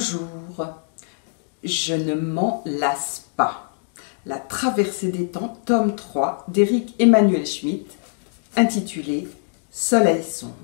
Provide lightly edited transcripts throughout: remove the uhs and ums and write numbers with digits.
Bonjour, je ne m'en lasse pas. La traversée des temps, tome 3 d'Éric Emmanuel Schmitt, intitulé Soleil sombre.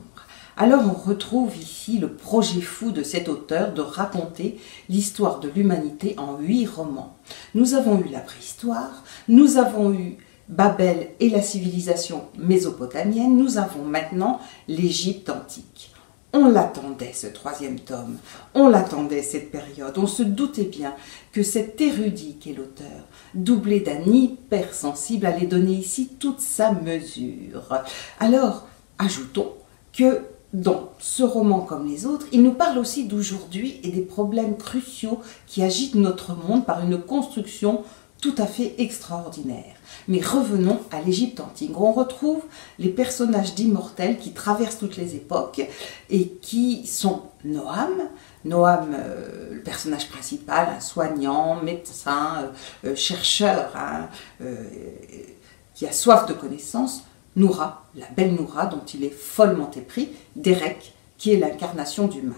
Alors on retrouve ici le projet fou de cet auteur de raconter l'histoire de l'humanité en 8 romans. Nous avons eu la préhistoire, nous avons eu Babel et la civilisation mésopotamienne, nous avons maintenant l'Égypte antique. On l'attendait, ce 3e tome, on l'attendait, cette période. On se doutait bien que cet érudit qu'est l'auteur, doublé d'un hypersensible, allait donner ici toute sa mesure. Alors, ajoutons que dans ce roman comme les autres, il nous parle aussi d'aujourd'hui et des problèmes cruciaux qui agitent notre monde par une construction tout à fait extraordinaire. Mais revenons à l'Égypte antique. On retrouve les personnages d'Immortels qui traversent toutes les époques et qui sont Noam, le personnage principal, un soignant, médecin, chercheur, qui a soif de connaissances, Noura, la belle Noura dont il est follement épris, Derek, qui est l'incarnation du mal.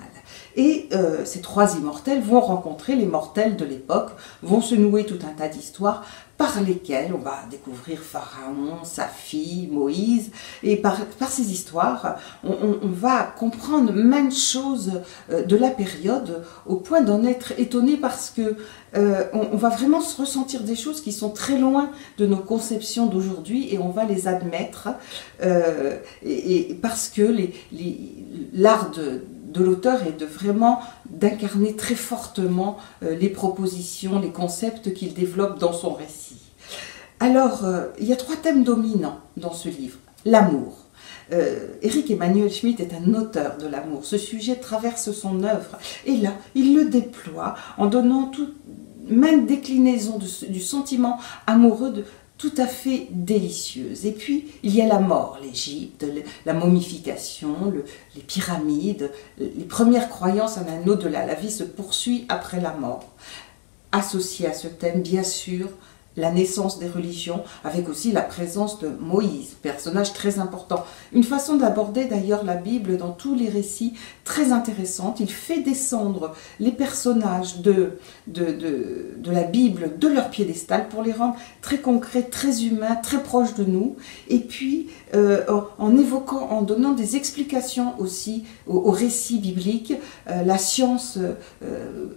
Et ces 3 immortels vont rencontrer les mortels de l'époque, vont se nouer tout un tas d'histoires par lesquelles on va découvrir Pharaon, sa fille, Moïse, et par ces histoires, on va comprendre maintes choses de la période au point d'en être étonné parce que on va vraiment se ressentir des choses qui sont très loin de nos conceptions d'aujourd'hui et on va les admettre et parce que l'art de l'auteur est vraiment d'incarner très fortement les propositions, les concepts qu'il développe dans son récit. Alors, il y a 3 thèmes dominants dans ce livre. L'amour. Éric Emmanuel Schmitt est un auteur de l'amour. Ce sujet traverse son œuvre. Et là, il le déploie en donnant maintes déclinaisons du sentiment amoureux tout à fait délicieuse. Et puis, il y a la mort, l'Égypte, la momification, les pyramides, les premières croyances en un au-delà. La vie se poursuit après la mort. Associé à ce thème, bien sûr, la naissance des religions, avec aussi la présence de Moïse, personnage très important. Une façon d'aborder d'ailleurs la Bible dans tous les récits très intéressante. Il fait descendre les personnages de la Bible de leur piédestal pour les rendre très concrets, très humains, très proches de nous. Et puis, en évoquant, en donnant des explications aussi aux récits bibliques, la science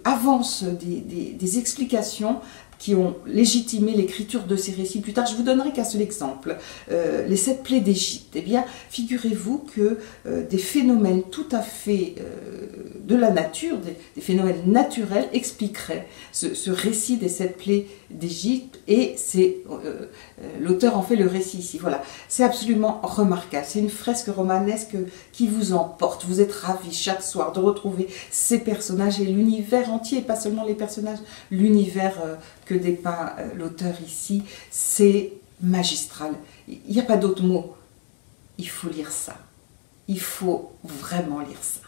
avance des explications qui ont légitimé l'écriture de ces récits plus tard. Je vous donnerai qu'un seul exemple, les 7 plaies d'Égypte. Eh bien, figurez-vous que des phénomènes tout à fait de la nature, des phénomènes naturels expliqueraient ce récit des 7 plaies d'Égypte et l'auteur en fait le récit ici. Voilà, c'est absolument remarquable. C'est une fresque romanesque qui vous emporte. Vous êtes ravis chaque soir de retrouver ces personnages et l'univers entier, pas seulement les personnages, l'univers que dépeint l'auteur ici, c'est magistral. Il n'y a pas d'autre mot. Il faut lire ça. Il faut vraiment lire ça.